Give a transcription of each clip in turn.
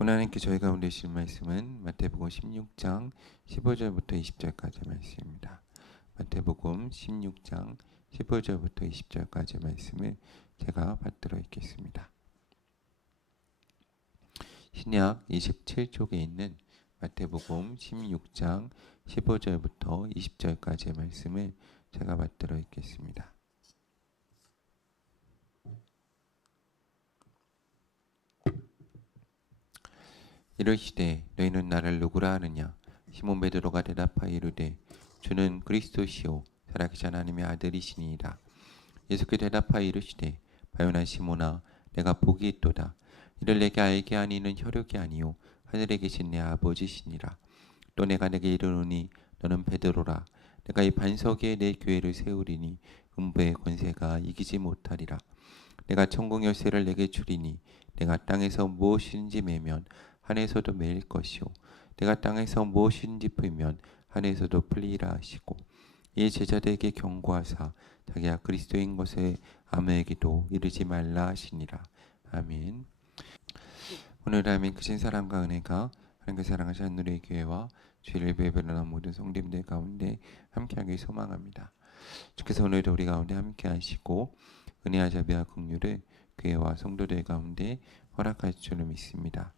오늘 하나님께 저희 가운데 주신 말씀은 마태복음 16장 15절부터 20절까지 말씀입니다. 마태복음 16장 15절부터 20절까지 말씀을 제가 받들어 읽겠습니다. 신약 27쪽에 있는 마태복음 16장 15절부터 20절까지의 말씀을 제가 받들어 읽겠습니다. 이르시되 너희는 나를 누구라 하느냐? 시몬 베드로가 대답하여 이르되 주는 그리스도시요 살아계신 하나님의 아들이시니이다. 예수께 대답하여 이르시되 바요나 시몬아 내가 복이 있도다. 이를 내게 알게 하는 이는 혈육이 아니요 하늘에 계신 내 아버지시니라. 또 내가 내게 이르노니 너는 베드로라. 내가 이 반석 위에 내 교회를 세우리니 음부의 권세가 이기지 못하리라. 내가 천국 열쇠를 내게 주리니 내가 땅에서 무엇이든지 매면 하늘에서도 매일 것이요 내가 땅에서 무엇이든지 풀면 하늘에서도 풀리라 하시고 이 제자들에게 경고하사 자기가 그리스도인 것을 아무에게도 이르지 말라 하시니라. 아멘. 오늘 아멘. 크신 사랑과 은혜가 하나님께 사랑하신 하늘의 교회와 주를 배배하는 모든 성도님들 가운데 함께하길 소망합니다. 주께서 오늘도 우리 가운데 함께하시고 은혜와 자비와 긍휼을 교회와 성도들 가운데 허락하실 줄을 믿습니다.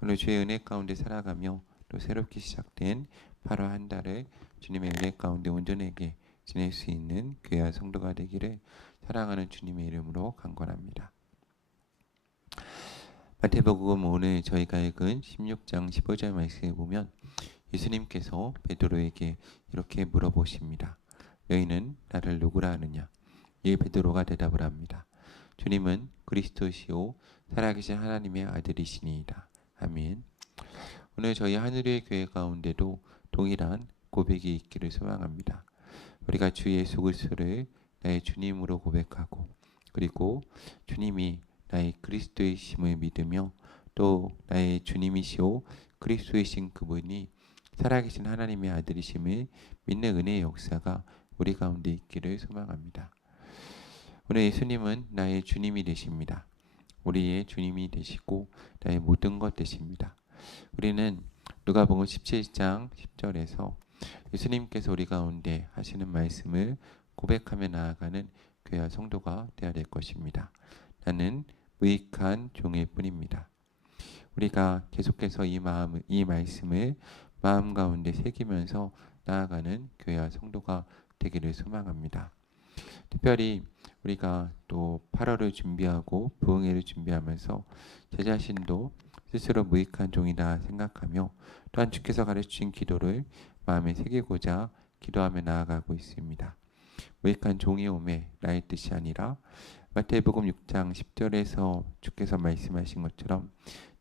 오늘 주의 은혜 가운데 살아가며 또 새롭게 시작된 8월 한 달을 주님의 은혜 가운데 온전하게 지낼 수 있는 교회와 성도가 되기를 사랑하는 주님의 이름으로 간구합니다. 마태복음 오늘 저희가 읽은 16장 15절 말씀에 보면 예수님께서 베드로에게 이렇게 물어보십니다. 너희는 나를 누구라 하느냐? 이 베드로가 대답을 합니다. 주님은 그리스도시요 살아계신 하나님의 아들이시니이다. 아멘. 오늘 저희 하늘의 교회 가운데도 동일한 고백이 있기를 소망합니다. 우리가 주 예수 그리스도를 나의 주님으로 고백하고 그리고 주님이 나의 그리스도이심을 믿으며 또 나의 주님이시오 그리스도이신 그분이 살아계신 하나님의 아들이심을 믿는 은혜의 역사가 우리 가운데 있기를 소망합니다. 오늘 예수님은 나의 주님이 되십니다. 우리의 주님이 되시고 나의 모든 것 되십니다. 우리는 누가복음 17장 10절에서 예수님께서 우리 가운데 하시는 말씀을 고백하며 나아가는 교회와 성도가 되어야 될 것입니다. 나는 무익한 종일 뿐입니다. 우리가 계속해서 이 말씀을 마음 가운데 새기면서 나아가는 교회와 성도가 되기를 소망합니다. 특별히 우리가 또 8월을 준비하고 부흥회를 준비하면서 제 자신도 스스로 무익한 종이다 생각하며 또한 주께서 가르치신 기도를 마음에 새기고자 기도하며 나아가고 있습니다. 무익한 종이 오매 나의 뜻이 아니라 마태복음 6장 10절에서 주께서 말씀하신 것처럼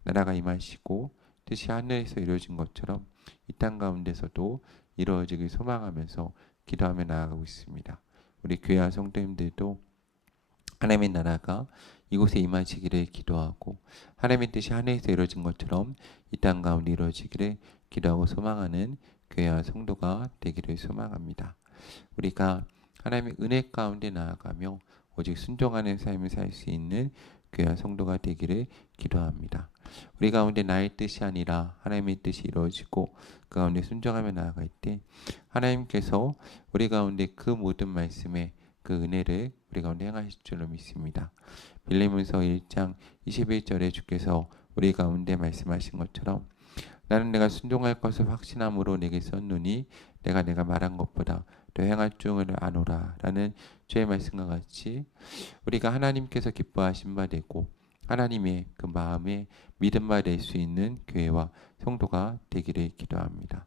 나라가 임하시고 뜻이 하늘에서 이루어진 것처럼 이 땅 가운데서도 이루어지길 소망하면서 기도하며 나아가고 있습니다. 우리 교회와 성도님들도 하나님의 나라가 이곳에 임하시기를 기도하고 하나님의 뜻이 하늘에서 이루어진 것처럼 이 땅 가운데 이루어지기를 기도하고 소망하는 교회와 성도가 되기를 소망합니다. 우리가 하나님의 은혜 가운데 나아가며 오직 순종하는 삶을 살 수 있는 교회와 성도가 되기를 기도합니다. 우리 가운데 나의 뜻이 아니라 하나님의 뜻이 이루어지고 그 가운데 순종하며 나아갈 때 하나님께서 우리 가운데 그 모든 말씀에 그 은혜를 우리 가운데 행하실 줄로 믿습니다. 빌립보서 1장 21절에 주께서 우리 가운데 말씀하신 것처럼 나는 내가 순종할 것을 확신함으로 내게 썼노니 내가 말한 것보다 더 행할 줄을 아노라 라는 주의 말씀과 같이 우리가 하나님께서 기뻐하신 바 되고 하나님의 그 마음에 믿음 바 될 수 있는 교회와 성도가 되기를 기도합니다.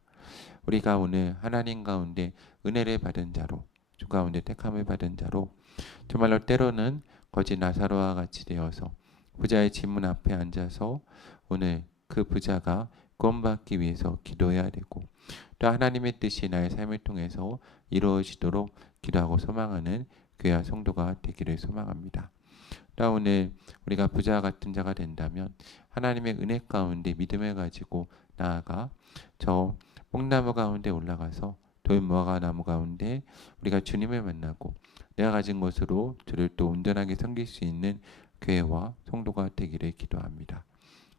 우리가 오늘 하나님 가운데 은혜를 받은 자로 주 가운데 택함을 받은 자로 정말로 때로는 거짓 나사로와 같이 되어서 부자의 집문 앞에 앉아서 오늘 그 부자가 구원받기 위해서 기도해야 되고 또 하나님의 뜻이 나의 삶을 통해서 이루어지도록 기도하고 소망하는 교회와 성도가 되기를 소망합니다. 또 오늘 우리가 부자 같은 자가 된다면 하나님의 은혜 가운데 믿음을 가지고 나아가 저 뽕나무 가운데 올라가서 돌무화과 나무 가운데 우리가 주님을 만나고 내가 가진 것으로 주를 또 온전하게 섬길 수 있는 교회와 성도가 되기를 기도합니다.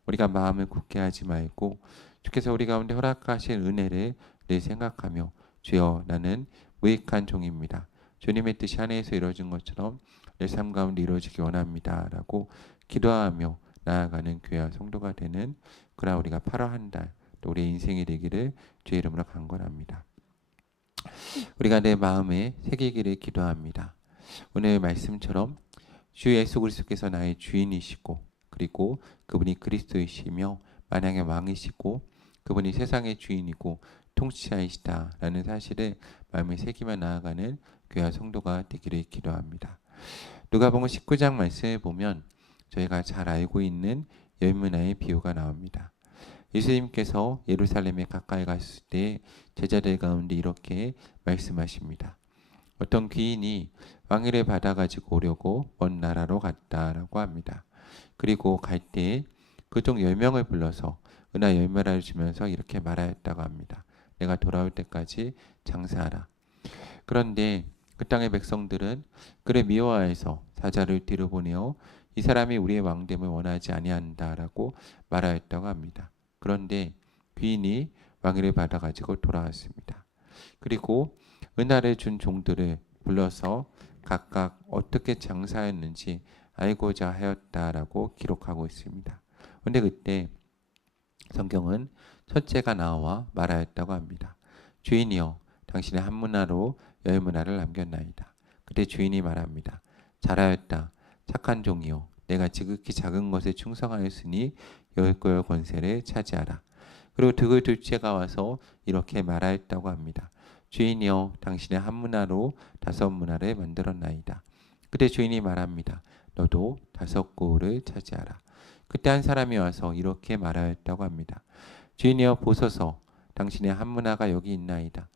우리가 마음을 굳게 하지 말고 주께서 우리 가운데 허락하신 은혜를 늘 생각하며 주여 나는 무익한 종입니다. 주님의 뜻이 하늘에서 이루어진 것처럼 내 삶 가운데 이루어지기 원합니다. 라고 기도하며 나아가는 교회와 성도가 되는 그러나 우리가 8월 한 달 또 우리의 인생이 되기를 주의 이름으로 간구합니다. 우리가 내 마음에 새기기를 기도합니다. 오늘 말씀처럼 주 예수 그리스도께서 나의 주인이시고 그리고 그분이 그리스도이시며 만왕의 왕이시고 그분이 세상의 주인이고 통치자이시다라는 사실을 마음에 새기며 나아가는 교회와 성도가 되기를 기도합니다. 누가복음 19장 말씀을 보면 저희가 잘 알고 있는 열문화의 비유가 나옵니다. 예수님께서 예루살렘에 가까이 갔을 때 제자들 가운데 이렇게 말씀하십니다. 어떤 귀인이 왕위를 받아가지고 오려고 먼 나라로 갔다라고 합니다. 그리고 갈 때 그중 10명을 불러서 은하 10마리를 주면서 이렇게 말하였다고 합니다. 내가 돌아올 때까지 장사하라. 그런데 그 땅의 백성들은 그를 미워하여서 사자를 뒤로 보내어 이 사람이 우리의 왕됨을 원하지 아니한다라고 말하였다고 합니다. 그런데 귀인이 왕위를 받아가지고 돌아왔습니다. 그리고 은하를 준 종들을 불러서 각각 어떻게 장사했는지 알고자 하였다라고 기록하고 있습니다. 그런데 그때 성경은 첫째가 나와 말하였다고 합니다. 주인이여 당신의 한 문화로 10문화를 남겼나이다. 그때 주인이 말합니다. 잘하였다. 착한 종이요 내가 지극히 작은 것에 충성하였으니 10고의 권세를 차지하라. 그리고 그 둘째가 와서 이렇게 말하였다고 합니다. 주인이여 당신의 한 문화로 5문화를 만들었나이다. 그때 주인이 말합니다. 너도 5고를 차지하라. 그때 한 사람이 와서 이렇게 말하였다고 합니다. 주인이여 보소서 당신의 한 문화가 여기 있나이다.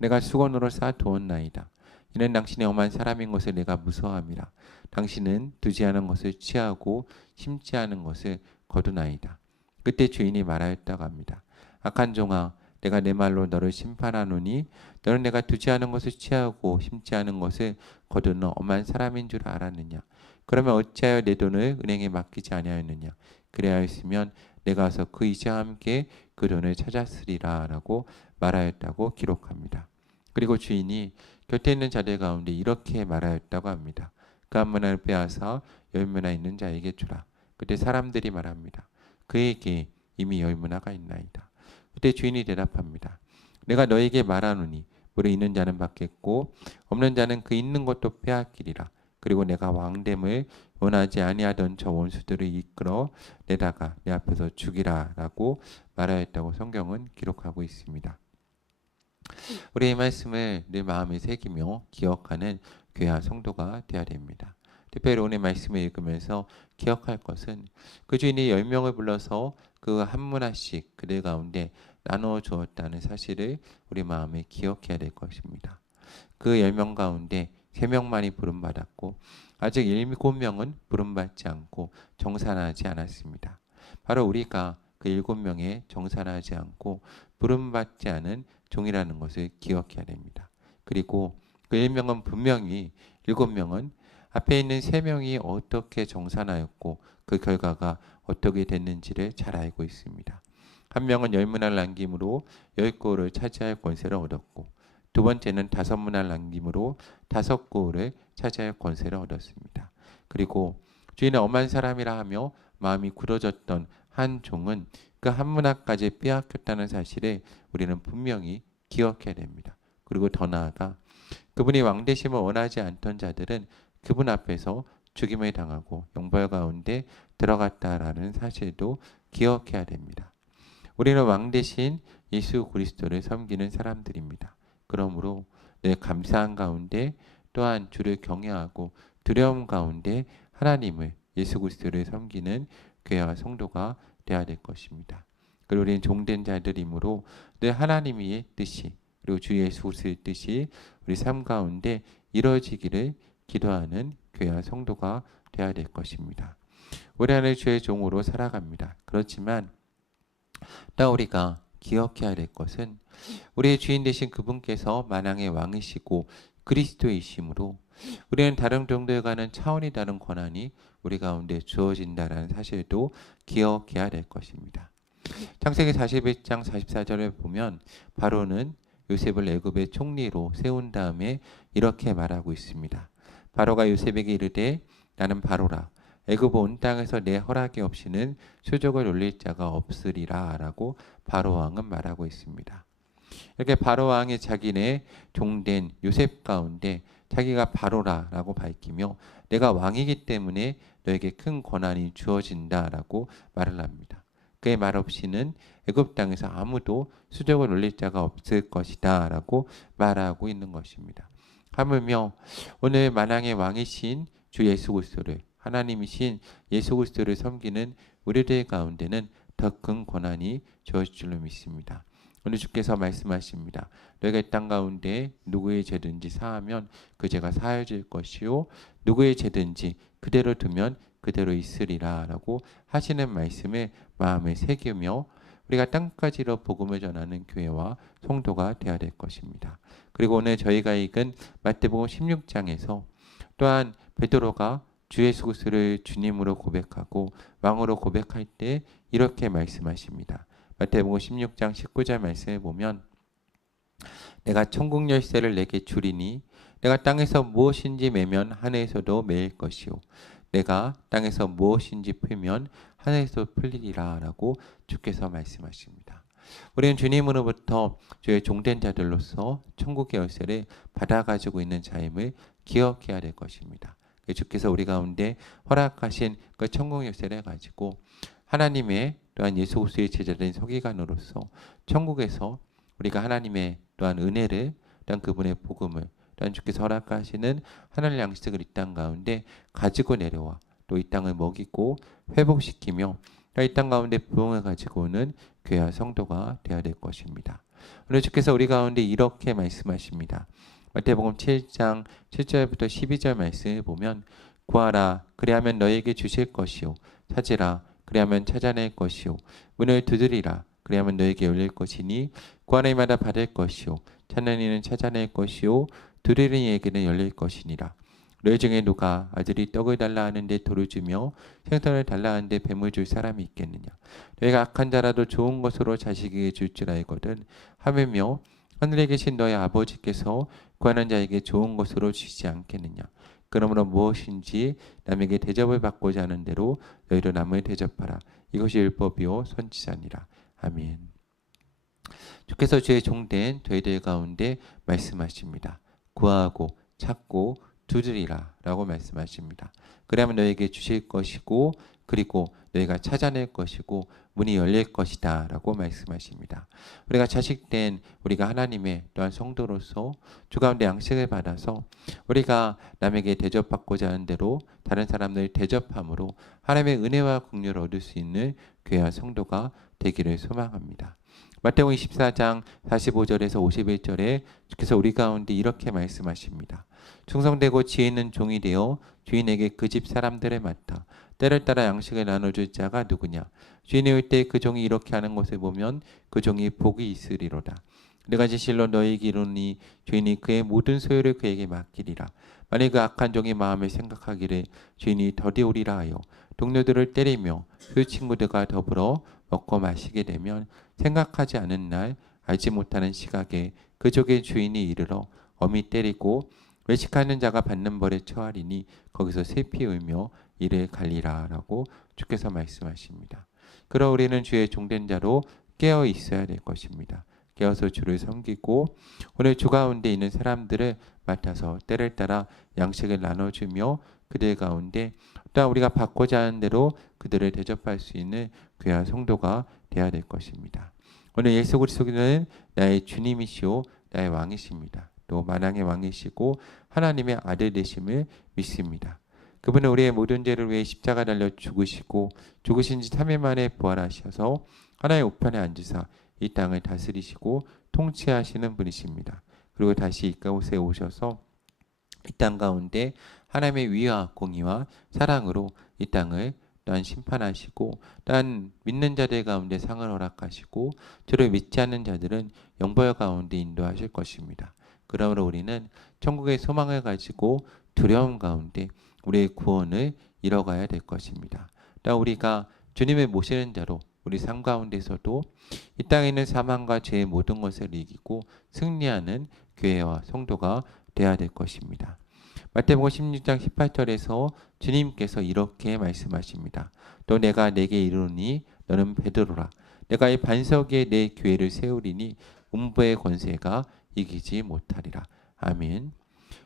내가 수건으로 쌓아두었나이다. 이는 당신의 엄한 사람인 것을 내가 무서워함이라. 당신은 두지 않은 것을 취하고 심지 않은 것을 거두나이다. 그때 주인이 말하였다고 합니다. 악한 종아 내가 내 말로 너를 심판하노니 너는 내가 두지 않은 것을 취하고 심지 않은 것을 거두는 엄한 사람인 줄 알았느냐. 그러면 어찌하여 내 돈을 은행에 맡기지 아니하였느냐. 그래야했으면 내가 와서 그 이자와 함께 그 돈을 찾았으리라 라고 말하였다고 기록합니다. 그리고 주인이 곁에 있는 자들 가운데 이렇게 말하였다고 합니다. 그 한 문화를 빼앗아 10문화 있는 자에게 주라. 그때 사람들이 말합니다. 그에게 이미 10문화가 있나이다. 그때 주인이 대답합니다. 내가 너에게 말하노니 물에 있는 자는 받겠고 없는 자는 그 있는 것도 빼앗기리라. 그리고 내가 왕됨을 원하지 아니하던 저 원수들을 이끌어 내다가 내 앞에서 죽이라 라고 말하였다고 성경은 기록하고 있습니다. 우리 이 말씀을 내 마음에 새기며 기억하는 교회와 성도가 되어야 됩니다. 특별히 오늘 말씀을 읽으면서 기억할 것은 그 주인이 10명을 불러서 그 한 문화씩 그들 가운데 나누어 주었다는 사실을 우리 마음에 기억해야 될 것입니다. 그 10명 가운데 3명만이 부름받았고 아직 7명은 부름받지 않고 정산하지 않았습니다. 바로 우리가 그 7명에 정산하지 않고 부름받지 않은 종이라는 것을 기억해야 됩니다. 그리고 그 1명은 분명히 7명은 앞에 있는 3명이 어떻게 정산하였고 그 결과가 어떻게 됐는지를 잘 알고 있습니다. 한 명은 10문화를 남김으로 10고를 차지할 권세를 얻었고 두 번째는 5문화를 남김으로 5고를 차지할 권세를 얻었습니다. 그리고 주인은 엄한 사람이라 하며 마음이 굳어졌던 한 종은 그 한 문화까지 빼앗겼다는 사실을 우리는 분명히 기억해야 됩니다. 그리고 더 나아가 그분이 왕되심을 원하지 않던 자들은 그분 앞에서 죽임을 당하고 영벌 가운데 들어갔다라는 사실도 기억해야 됩니다. 우리는 왕되신 예수 그리스도를 섬기는 사람들입니다. 그러므로 늘 감사한 가운데 또한 주를 경외하고 두려움 가운데 하나님을 예수 그리스도를 섬기는 교회와 성도가 되어야 될 것입니다. 그리고 우리는 종된 자들이므로 늘 하나님의 뜻이 그리고 주 예수 그리스도의 뜻이 우리 삶 가운데 이루어지기를 기도하는 교회와 성도가 되어야 될 것입니다. 우리 안에 주의 종으로 살아갑니다. 그렇지만 또 우리가 기억해야 될 것은 우리의 주인 되신 그분께서 만왕의 왕이시고 그리스도이시므로 우리는 다른 종들과는 차원이 다른 권한이 우리 가운데 주어진다라는 사실도 기억해야 될 것입니다. 창세기 41장 44절에 보면 바로는 요셉을 애굽의 총리로 세운 다음에 이렇게 말하고 있습니다. 바로가 요셉에게 이르되 나는 바로라. 애굽 온 땅에서 내 허락이 없이는 수족을 올릴 자가 없으리라 라고 바로 왕은 말하고 있습니다. 이렇게 바로 왕이 자기네 종된 요셉 가운데 자기가 바로라 라고 밝히며 내가 왕이기 때문에 너에게 큰 권한이 주어진다 라고 말을 합니다. 그의 말 없이는 애굽 땅에서 아무도 수족을 올릴 자가 없을 것이다 라고 말하고 있는 것입니다. 하물며 오늘 만왕의 왕이신 주 예수 그리스도를 하나님이신 예수 그리스도를 섬기는 우리들 가운데는 더 큰 권한이 주어질 줄로 믿습니다. 오늘 주께서 말씀하십니다. 너희가 이 땅 가운데 누구의 죄든지 사하면 그 죄가 사해질 것이요 누구의 죄든지 그대로 두면 그대로 있으리라 라고 하시는 말씀을 마음에 새기며 우리가 땅까지로 복음을 전하는 교회와 성도가 되어야 될 것입니다. 그리고 오늘 저희가 읽은 마태복음 16장에서 또한 베드로가 주 예수 그리스도를 주님으로 고백하고 왕으로 고백할 때 이렇게 말씀하십니다. 마태복음 16장 19절 말씀을 보면 내가 천국 열쇠를 내게 주리니 내가 땅에서 무엇인지 매면 하늘에서도 매일 것이요 내가 땅에서 무엇인지 풀면 하늘에서 풀리리라 라고 주께서 말씀하십니다. 우리는 주님으로부터 주의 종된 자들로서 천국의 열쇠를 받아가지고 있는 자임을 기억해야 될 것입니다. 주께서 우리 가운데 허락하신 그 천국 열쇠를 가지고 하나님의 또한 예수 그리스도의 제자된 서기관으로서 천국에서 우리가 하나님의 또한 은혜를 또한 그분의 복음을 또한 주께서 허락하시는 하늘 양식을 이 땅 가운데 가지고 내려와 또 이 땅을 먹이고 회복시키며 이 땅 가운데 부흥을 가지고 오는 교회와 성도가 되어야 될 것입니다. 오늘 주께서 우리 가운데 이렇게 말씀하십니다. 마태복음 7장 7절부터 12절 말씀을 보면 구하라 그리하면 너에게 주실 것이요 찾으라 그리하면 찾아낼 것이요 문을 두드리라 그리하면 너에게 열릴 것이니 구하는 이마다 받을 것이요 찾는 이는 찾아낼 것이요 두드리는 이에게는 열릴 것이니라. 너희 중에 누가 아들이 떡을 달라 하는데 돌을 주며 생선을 달라 하는데 뱀을 줄 사람이 있겠느냐. 너희가 악한 자라도 좋은 것으로 자식에게 줄 줄 알거든 하물며 하늘에 계신 너희 아버지께서 구하는 자에게 좋은 것으로 주시지 않겠느냐. 그러므로 무엇인지 남에게 대접을 받고자 하는 대로 너희도 남을 대접하라. 이것이 율법이요 선지자니라. 아멘. 주께서 주의 종된 저희들 가운데 말씀하십니다. 구하고 찾고 두드리라 라고 말씀하십니다. 그러면 너에게 주실 것이고 그리고 너희가 찾아낼 것이고 문이 열릴 것이다 라고 말씀하십니다. 우리가 자식된 우리가 하나님의 또한 성도로서 주 가운데 양식을 받아서 우리가 남에게 대접받고자 하는 대로 다른 사람을 대접함으로 하나님의 은혜와 긍휼을 얻을 수 있는 교회와 성도가 되기를 소망합니다. 마태복음 24장 45절에서 51절에 주께서 우리 가운데 이렇게 말씀하십니다. 충성되고 지혜 있는 종이 되어 주인에게 그 집 사람들을 맡아 때를 따라 양식을 나눠줄 자가 누구냐. 주인이 올 때 그 종이 이렇게 하는 것을 보면 그 종이 복이 있으리로다. 내가 진실로 너희에게 이르노니 주인이 그의 모든 소유를 그에게 맡기리라. 만일 그 악한 종이 마음에 생각하기를 주인이 더디 오리라 하여 동료들을 때리며 그 친구들과 더불어 먹고 마시게 되면 생각하지 않은 날 알지 못하는 시각에 그 족의 주인이 이르러 엄히 때리고 외식하는 자가 받는 벌에 처하리니 거기서 슬피 울며 이를 갈리라 라고 주께서 말씀하십니다. 그러 우리는 주의 종된 자로 깨어 있어야 될 것입니다. 깨어서 주를 섬기고 오늘 주 가운데 있는 사람들을 맡아서 때를 따라 양식을 나눠주며 그들 가운데 또한 우리가 받고자 하는 대로 그들을 대접할 수 있는 귀한 성도가 되어야 될 것입니다. 오늘 예수 그리스도는 나의 주님이시오 나의 왕이십니다. 또 만왕의 왕이시고 하나님의 아들 되심을 믿습니다. 그분은 우리의 모든 죄를 위해 십자가 달려 죽으시고 죽으신 지 3일 만에 부활하셔서 하나의 우편에 앉으사 이 땅을 다스리시고 통치하시는 분이십니다. 그리고 다시 이곳에 오셔서 이 땅 가운데 하나님의 위와 공의와 사랑으로 이 땅을 또한 심판하시고 또한 믿는 자들 가운데 상을 허락하시고 주를 믿지 않는 자들은 영벌 가운데 인도하실 것입니다. 그러므로 우리는 천국의 소망을 가지고 두려움 가운데 우리의 구원을 이뤄가야 될 것입니다. 또 우리가 주님을 모시는 자로 우리 삶 가운데서도 이 땅에 있는 사망과 죄의 모든 것을 이기고 승리하는 교회와 성도가 되어야 될 것입니다. 마태복음 16장 18절에서 주님께서 이렇게 말씀하십니다. 또 내가 내게 이르노니 너는 베드로라. 내가 이 반석 위에 내 교회를 세우리니 음부의 권세가 이기지 못하리라. 아멘.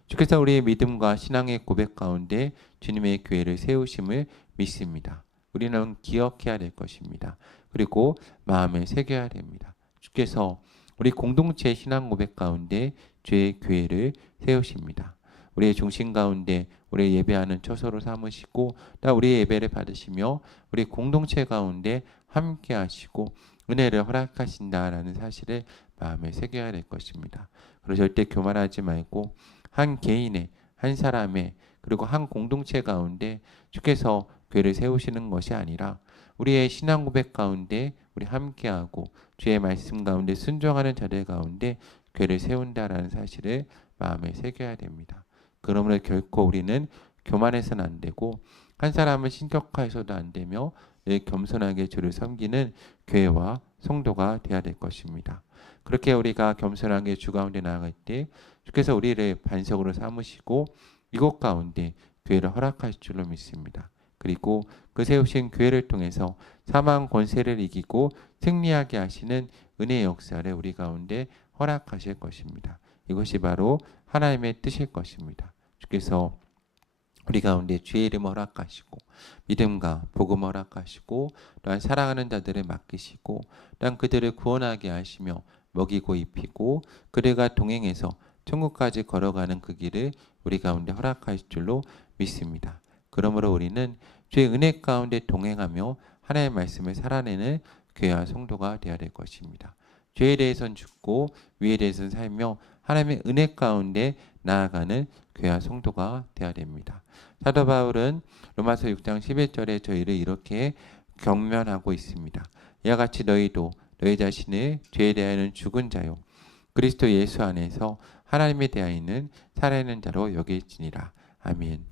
주께서 우리의 믿음과 신앙의 고백 가운데 주님의 교회를 세우심을 믿습니다. 우리는 기억해야 될 것입니다. 그리고 마음에 새겨야 됩니다. 주께서 우리 공동체의 신앙 고백 가운데 주의 교회를 세우십니다. 우리의 중심 가운데 우리 예배하는 처소로 삼으시고 또 우리의 예배를 받으시며 우리 공동체 가운데 함께 하시고 은혜를 허락하신다라는 사실을 마음에 새겨야 될 것입니다. 그래서 절대 교만하지 말고 한 개인의, 한 사람의, 그리고 한 공동체 가운데 주께서 교회를 세우시는 것이 아니라 우리의 신앙 고백 가운데 우리 함께하고 주의 말씀 가운데 순종하는 자들 가운데 교회를 세운다라는 사실을 마음에 새겨야 됩니다. 그러므로 결코 우리는 교만해서는 안 되고 한 사람을 신격화해서도 안 되며 늘 겸손하게 주를 섬기는 교회와 성도가 되어야 될 것입니다. 그렇게 우리가 겸손하게 주 가운데 나아갈 때 주께서 우리를 반석으로 삼으시고 이곳 가운데 교회를 허락하실 줄로 믿습니다. 그리고 그 세우신 교회를 통해서 사망 권세를 이기고 승리하게 하시는 은혜의 역사를 우리 가운데 허락하실 것입니다. 이것이 바로 하나님의 뜻일 것입니다. 주께서 우리 가운데 주의 이름 허락하시고 믿음과 복음 허락하시고 또한 사랑하는 자들을 맡기시고 또한 그들을 구원하게 하시며 먹이고 입히고 그들과 동행해서 천국까지 걸어가는 그 길을 우리 가운데 허락하실 줄로 믿습니다. 그러므로 우리는 주의 은혜 가운데 동행하며 하나님의 말씀을 살아내는 교회와 성도가 되어야 될 것입니다. 죄에 대해서는 죽고 위에 대해서는 살며 하나님의 은혜 가운데 나아가는 교회와 성도가 되어야 됩니다. 사도 바울은 로마서 6장 11절에 저희를 이렇게 경면하고 있습니다. 이와 같이 너희도 너희 자신을 죄에 대하여는 죽은 자요 그리스도 예수 안에서 하나님에 대하여는 살아있는 자로 여길지니라. 아멘.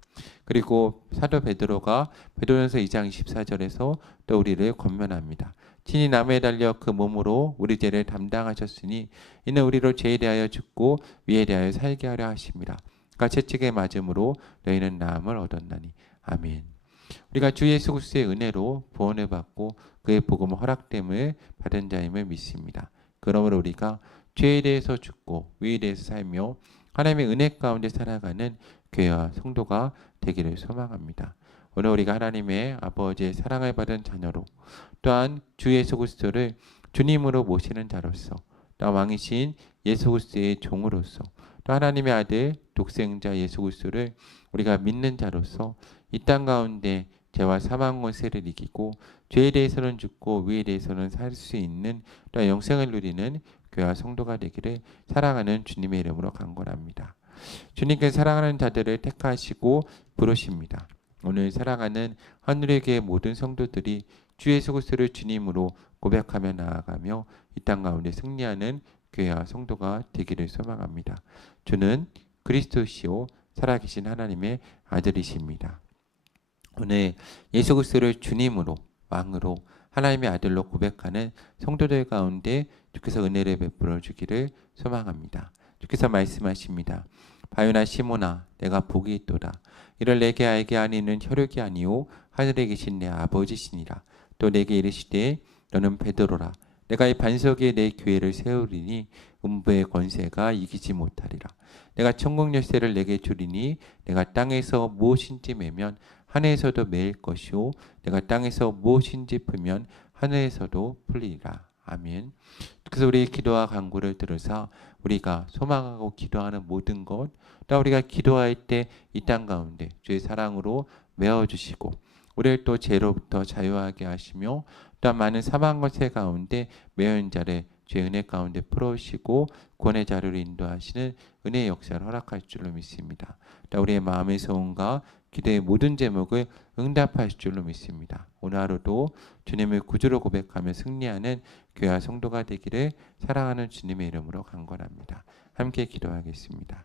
그리고 사도 베드로가 베드로전서 2장 24절에서 또 우리를 권면합니다. 친히 나무에 달려 그 몸으로 우리 죄를 담당하셨으니 이는 우리로 죄에 대하여 죽고 위에 대하여 살게 하려 하심이라. 그가 채찍에 맞음으로 너희는 나음을 얻었나니. 아멘. 우리가 주 예수 그리스도의 은혜로 구원을 받고 그의 복음을 허락됨을 받은 자임을 믿습니다. 그러므로 우리가 죄에 대해서 죽고 위에 대해서 살며 하나님의 은혜 가운데 살아가는 교회와 성도가 되기를 소망합니다. 오늘 우리가 하나님의 아버지의 사랑을 받은 자녀로 또한 주 예수 그리스도를 주님으로 모시는 자로서 또 왕이신 예수 그리스도의 종으로서 또 하나님의 아들 독생자 예수 그리스도를 우리가 믿는 자로서 이 땅 가운데 죄와 사망 권세를 이기고 죄에 대해서는 죽고 위에 대해서는 살 수 있는 또 영생을 누리는 교회와 성도가 되기를 사랑하는 주님의 이름으로 간구합니다. 주님께서 사랑하는 자들을 택하시고 부르십니다. 오늘 사랑하는 하늘의 교회 모든 성도들이 주 예수 그리스도를 주님으로 고백하며 나아가며 이 땅 가운데 승리하는 교회와 성도가 되기를 소망합니다. 주는 그리스도시요 살아계신 하나님의 아들이십니다. 오늘 예수 그리스도를 주님으로 왕으로 하나님의 아들로 고백하는 성도들 가운데 주께서 은혜를 베풀어 주기를 소망합니다. 주께서 말씀하십니다. 바요나 시몬아 내가 복이 있도다. 이를 내게 알게 하니는 혈육이 아니오 하늘에 계신 내 아버지시니라. 또 내게 이르시되 너는 베드로라. 내가 이 반석 위에 내 교회를 세우리니 음부의 권세가 이기지 못하리라. 내가 천국 열쇠를 내게 주리니 내가 땅에서 무엇인지 매면 하늘에서도 매일 것이요 내가 땅에서 무엇인지 풀면 하늘에서도 풀리리라. 아멘. 그래서 우리의 기도와 간구를 들으사 우리가 소망하고 기도하는 모든 것, 또 우리가 기도할 때 이 땅 가운데 주의 사랑으로 메워주시고 우리를 또 죄로부터 자유하게 하시며 또 많은 사망 권세 가운데 매인 자를 주의 은혜 가운데 풀어주시고 구원의 자료를 인도하시는 은혜의 역사를 허락하실 줄로 믿습니다. 또 우리의 마음의 소원과 기도의 모든 제목을 응답하실 줄로 믿습니다. 오늘 하루도 주님을 구주로 고백하며 승리하는 교회와 성도가 되기를 사랑하는 주님의 이름으로 간구합니다. 함께 기도하겠습니다.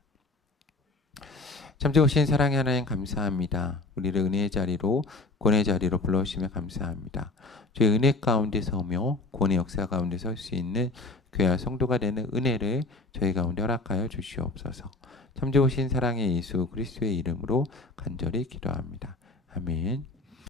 참 좋으신 사랑의 하나님 감사합니다. 우리를 은혜의 자리로 구원의 자리로 불러주시며 감사합니다. 저희 은혜 가운데 서며 구원의 역사 가운데 설 수 있는 교회와 성도가 되는 은혜를 저희 가운데 허락하여 주시옵소서. 참 좋으신 사랑의 예수 그리스도의 이름으로 간절히 기도합니다. 아멘.